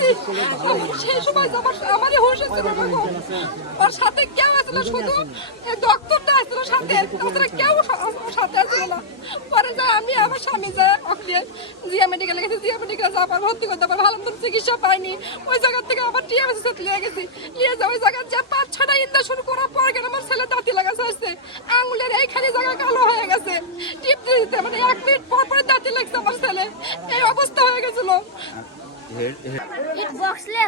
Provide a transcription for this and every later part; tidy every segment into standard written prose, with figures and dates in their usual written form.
গেছি সেই সময় আমারই হুশ ছিল ওর সাথে কেউ আসলো শুধু ডক্টরটা আসলো সাথে তাছাড়া কেউ সাথে আসলো না পরে যা আমি আমার স্বামী যা ওকে জিয়া মেডিকেলে গেছি জিয়া মেডিকেলে যাওয়ার ভর্তি করতে পারবো ভালো মতো চিকিৎসা পাইনি ওই জায়গা থেকে আবার টিএমসি সাথে নিয়ে গেছি নিয়ে যা ওই জায়গায় যে 5-6টা ইঞ্জেকশন করার পর কেন আমার ছেলে দাঁতি লাগাছে আসছে আঙুলের এইখানে জায়গা কালো হয়ে গেছে টিপ দিতে মানে 1 মিনিট পর পরে দাঁতি লাগছে আমার ছেলে এই অবস্থা হয়ে গেছিল বক্সলে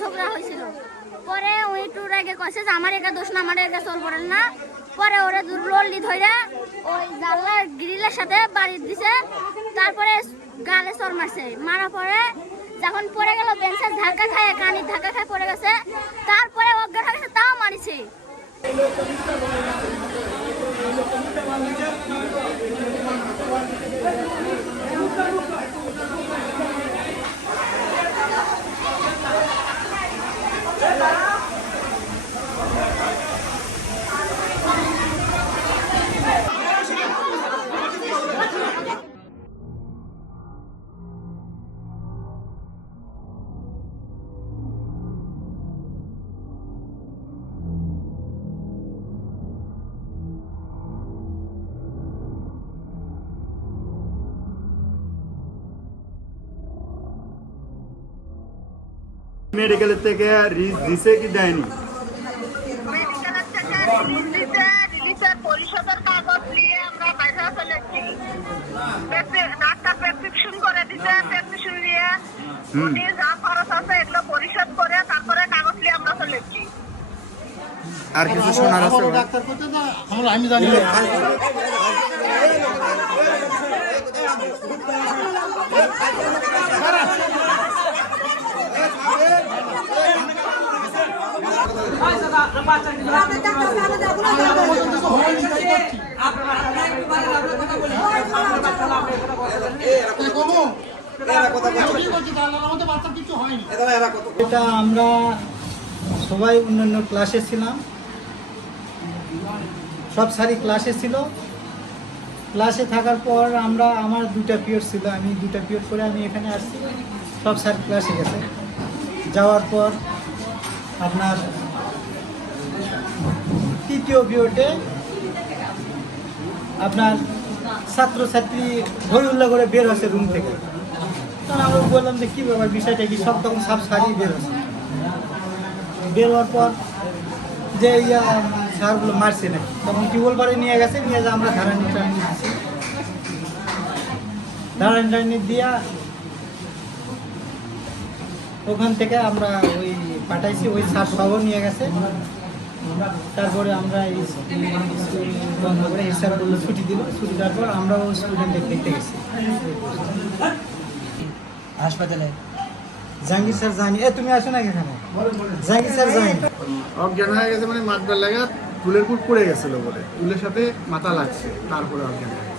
ঝগড়া হয়েছিল পরে ওই টুর আগে কইছে যে আমার একা দোষ না আমার একা চল পড়ে না পরে ওরা লোলি ধইরা ওই জানলার গ্রিলের সাথে বাড়ি দিছে তারপরে গালে চর মারছে মারা পরে যখন পড়ে গেল বেঞ্চে ধাক্কা খায় কানি ধাক্কা খায় পড়ে গেছে তারপরে অজ্ঞান হয়ে গেছে তাও মারিছে মেডিকেল থেকে রিজ দিছে কি দেয়নি মেডিকেলের থেকে রিলিজের পরিষদের কাগজ নিয়ে আমরা বাইরে চলেছি ডাক্তার প্রেসক্রিপশন করে দিতে প্রেসক্রিপশন নিয়ে উনি যা খরচ আছে এগুলো পরিশোধ করে তারপরে কাগজ নিয়ে আমরা চলেছি আর কিছু শোনার আছে ডাক্তার করতে না আমরা আমি জানি এটা আমরা সবাই অন্যান্য ক্লাসে ছিলাম সব সারি ক্লাসে ছিল ক্লাসে থাকার পর আমরা আমার 2টা পিরিয়ড ছিল আমি 2টা পিরিয়ড করে আমি এখানে আসছি সব স্যার ক্লাসে গেছে যাওয়ার পর আপনার তৃতীয় পিরিয়ডে আপনার ছাত্রছাত্রী হই উল্লাহ করে বের হচ্ছে রুম থেকে তখন আমরা বললাম যে কী ব্যাপার বিষয়টা কি সব তখন সব সারি বের হচ্ছে বের হওয়ার পর যে সারগুলো মারছে না তখন টিউবওয়েল বাড়ি নিয়ে গেছে নিয়ে যা আমরা ধারানি টানি দিচ্ছি ধারানি টানি দিয়া ওখান থেকে আমরা ওই পাঠাইছি ওই সার সহ নিয়ে গেছে তারপরে আমরা এই বন্ধ করে স্যার বললো ছুটি দিল ছুটি দেওয়ার পর আমরাও স্টুডেন্টদের দেখতে গেছি হাসপাতালে জাহাঙ্গীর স্যার জানি তুমি আসো না এখানে জাহাঙ্গীর স্যার জানি অজ্ঞান হয়ে গেছে মানে মাথার লাগা ফুলের কুট পড়ে গেছিল বলে ফুলের সাথে মাথা লাগছে তারপরে অজ্ঞান হয়ে গেছে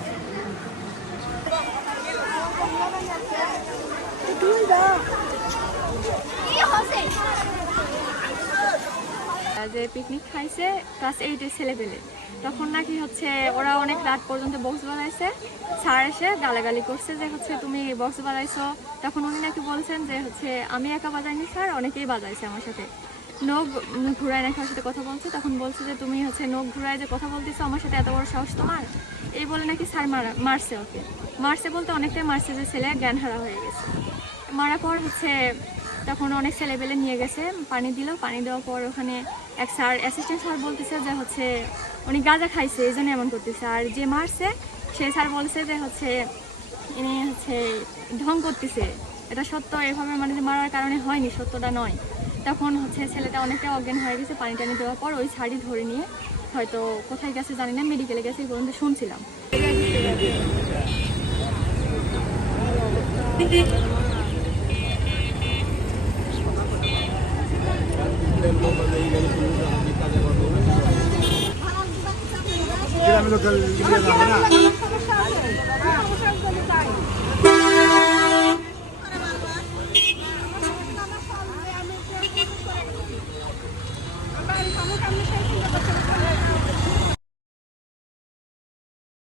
যে পিকনিক খাইছে ক্লাস 8-এর ছেলেপেলে তখন নাকি হচ্ছে ওরা অনেক রাত পর্যন্ত বক্স বাজাইছে স্যার এসে গালাগালি করছে যে হচ্ছে তুমি বক্স বাজাইছো তখন উনি নাকি বলছেন যে হচ্ছে আমি একা বাজাইনি স্যার অনেকেই বাজাইছে আমার সাথে নখ ঘুরায় নাকি আমার সাথে কথা বলছে তখন বলছে যে তুমি হচ্ছে নখ ঘুরায় যে কথা বলতেছো আমার সাথে এত বড় সাহস তোমার এই বলে নাকি স্যার মারছে ওকে মারছে বলতে অনেকটাই মারছে যে ছেলে জ্ঞানহারা হয়ে গেছে মারার পর হচ্ছে তখন অনেক ছেলেবেলে নিয়ে গেছে পানি দিল পানি দেওয়ার পর ওখানে এক স্যার অ্যাসিস্ট্যান্ট স্যার বলতেছে যে হচ্ছে উনি গাঁজা খাইছে এই জন্য এমন করতেছে আর যে মারছে সে স্যার বলছে যে হচ্ছে ইনি হচ্ছে ঢং করতেছে এটা সত্য এভাবে মানে মারার কারণে হয়নি সত্যটা নয় তখন হচ্ছে ছেলেটা অনেকটা অজ্ঞান হয়ে গেছে পানি টানি দেওয়ার পর ওই শাড়ি ধরে নিয়ে হয়তো কোথায় গেছে জানি না মেডিকেলে গেছে এই পর্যন্ত শুনছিলাম আমি লোকাল